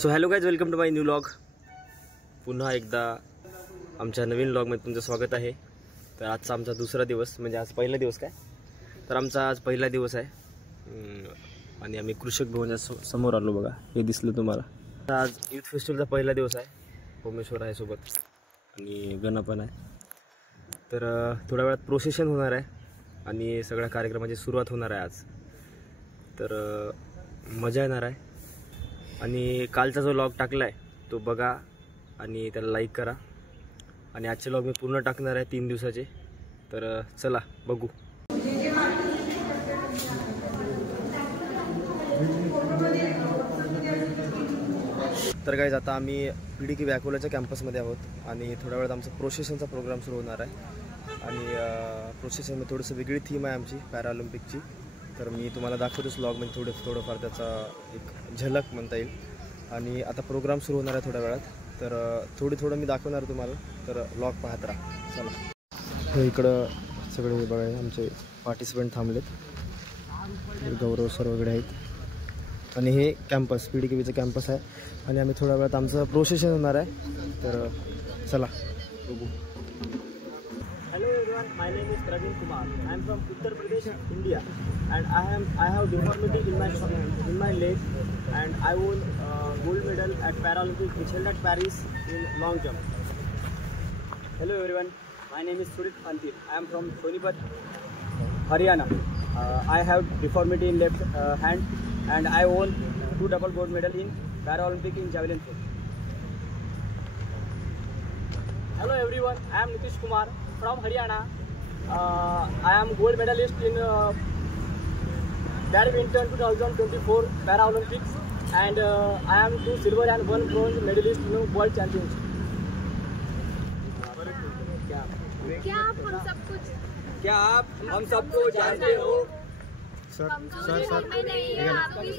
So hello guys, welcome to my new vlog. पुन्हा एकदा आमच्या नवीन व्लॉगमध्ये तुमचं स्वागत आहे। तर आजचा आमचा दुसरा दिवस, म्हणजे आज पहिला दिवस काय तर आमचा आज पहिला दिवस आहे आणि आम्ही कृषक भवनाच्या समोर आलो बघा, हे दिसलं तुम्हाला। आज यूथ फेस्टिवलचा पहिला दिवस आहे। होमेश्वर आहे सोबत आणि गणा पण आहे। तर थोड्या वेळात प्रोसेशन होणार आहे आणि सगळ्या कार्यक्रमाची सुरुवात होणार आहे आज। तर मजा येणार आहे आणि कालचा जो व्लॉग टाकला आहे तो बघा आणि त्याला लाईक करा। आणि आजचे व्लॉग मी पूर्ण टाकणार आहे 3 दिवसाचे। तर चला बघू। तर गाइस, आता आम्ही PDK व्याकुलाच्या कॅम्पसमध्ये आहोत आणि थोड्या वेळात आमचा प्रोसेशनचा प्रोग्राम सुरू होणार आहे। आणि प्रोसेशनमध्ये थोडंसं वेगळी थीम आहे आमची पॅरालिम्पिकची। तर मी तुम्हाला दाखवतोच व्लॉगमध्ये थोडंफार त्याचा एक झलक म्हणता येईल। आणि आता प्रोग्राम सुरू होणार आहे थोड्या वेळात, तर थोडं मी दाखवणार तुम्हाला। तर व्लॉग पाहत राहा, चला। हे इकडं सगळे बघा आमचे पार्टिसिपंट थांबलेत, गौरव सर वगैरे आहेत। आणि हे कॅम्पस PDKचं कॅम्पस आहे आणि आम्ही थोड्या वेळात आमचं प्रोसेशन होणार आहे। तर चला बघू। Hello everyone, my name is Praveen Kumar. I am from Uttar Pradesh, India, and I have deformity in my leg, and I won gold medal at Paralympics which held at Paris in long jump. Hello everyone, my name is Surit Antil. I am from Sonipat, Haryana. I have deformity in left hand, and I won 2 double gold medal in Paralympic in javelin throw. Hello everyone, I am Nitish Kumar from Haryana. I am gold medalist in badminton 2024 Paralympics, and I am 2 silver and 1 bronze medalist in World Championship. क्या आप हम सबको जानते हो? Sir मैं नहीं, आप मैं